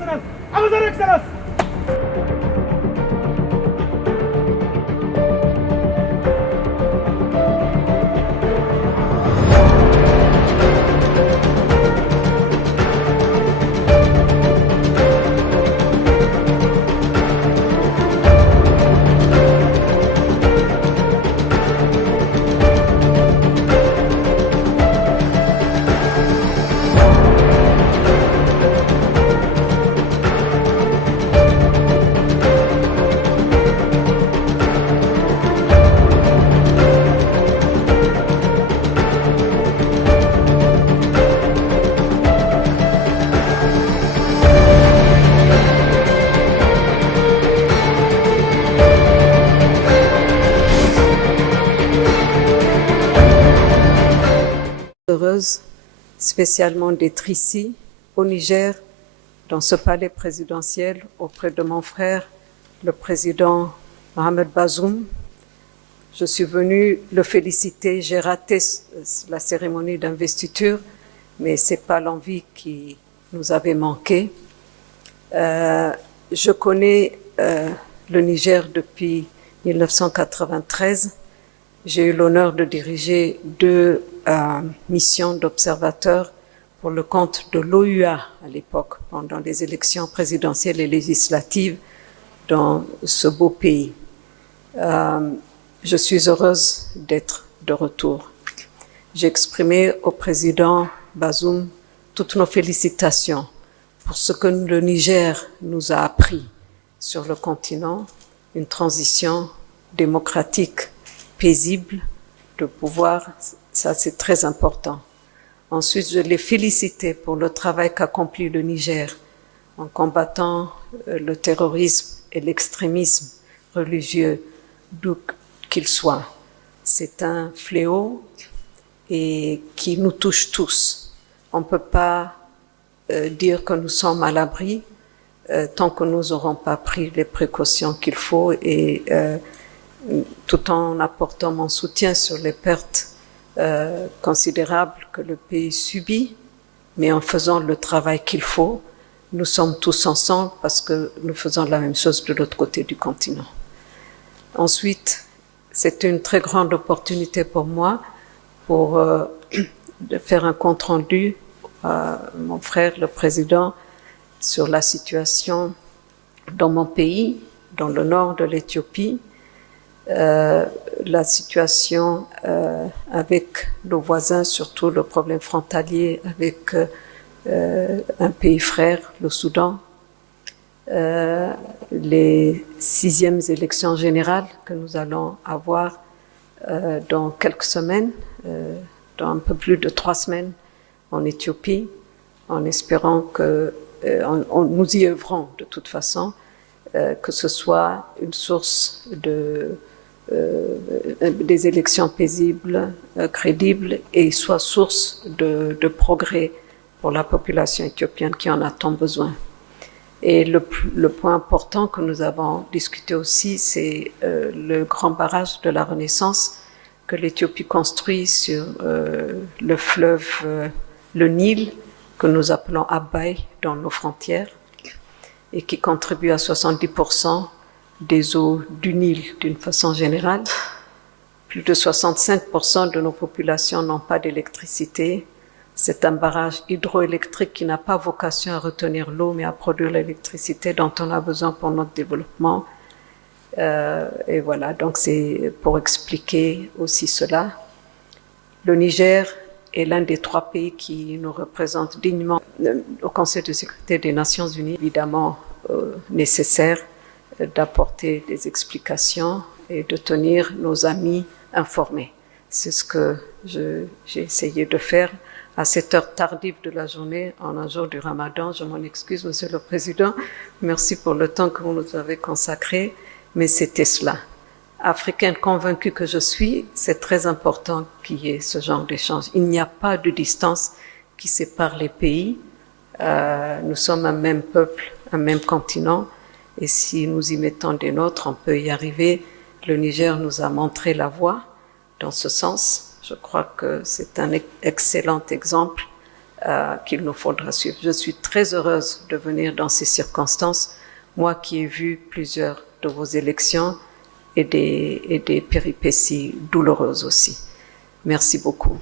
nacional. ¡A votre excellence! Heureuse spécialement d'être ici au Niger, dans ce palais présidentiel, auprès de mon frère, le président Mohamed Bazoum. Je suis venue le féliciter. J'ai raté la cérémonie d'investiture, mais c'est pas l'envie qui nous avait manqué. Je connais le Niger depuis 1993. J'ai eu l'honneur de diriger deux missions d'observateurs pour le compte de l'OUA à l'époque, pendant les élections présidentielles et législatives dans ce beau pays. Je suis heureuse d'être de retour. J'ai exprimé au président Bazoum toutes nos félicitations pour ce que le Niger nous a appris sur le continent, une transition démocratique paisible de pouvoir, ça c'est très important. Ensuite, je l'ai félicité pour le travail qu'accomplit le Niger en combattant le terrorisme et l'extrémisme religieux, d'où qu'il soit. C'est un fléau et qui nous touche tous. On ne peut pas dire que nous sommes à l'abri tant que nous n'aurons pas pris les précautions qu'il faut et tout en apportant mon soutien sur les pertes considérables que le pays subit, mais en faisant le travail qu'il faut. Nous sommes tous ensemble parce que nous faisons la même chose de l'autre côté du continent. Ensuite, c'était une très grande opportunité pour moi pour de faire un compte-rendu à mon frère, le président, sur la situation dans mon pays, dans le nord de l'Éthiopie, la situation avec nos voisins, surtout le problème frontalier avec un pays frère, le Soudan, les 6e élections générales que nous allons avoir dans quelques semaines, dans un peu plus de 3 semaines en Éthiopie, en espérant que nous y œuvrons de toute façon, que ce soit une source des élections paisibles, crédibles et soit source de progrès pour la population éthiopienne qui en a tant besoin. Et le point important que nous avons discuté aussi, c'est le grand barrage de la Renaissance que l'Éthiopie construit sur le fleuve, le Nil, que nous appelons Abay dans nos frontières, et qui contribue à 70% des eaux du Nil d'une façon générale. Plus de 65% de nos populations n'ont pas d'électricité. C'est un barrage hydroélectrique qui n'a pas vocation à retenir l'eau, mais à produire l'électricité dont on a besoin pour notre développement. Et voilà, donc c'est pour expliquer aussi cela. Le Niger est l'un des 3 pays qui nous représentent dignement au Conseil de sécurité des Nations Unies, évidemment nécessaire d'apporter des explications et de tenir nos amis informés. C'est ce que j'ai essayé de faire à cette heure tardive de la journée, en un jour du Ramadan. Je m'en excuse, Monsieur le Président. Merci pour le temps que vous nous avez consacré, mais c'était cela. Africaine convaincue que je suis, c'est très important qu'il y ait ce genre d'échange. Il n'y a pas de distance qui sépare les pays. Nous sommes un même peuple, un même continent, et si nous y mettons des nôtres, on peut y arriver. Le Niger nous a montré la voie dans ce sens. Je crois que c'est un excellent exemple qu'il nous faudra suivre. Je suis très heureuse de venir dans ces circonstances, moi qui ai vu plusieurs de vos élections et des péripéties douloureuses aussi. Merci beaucoup.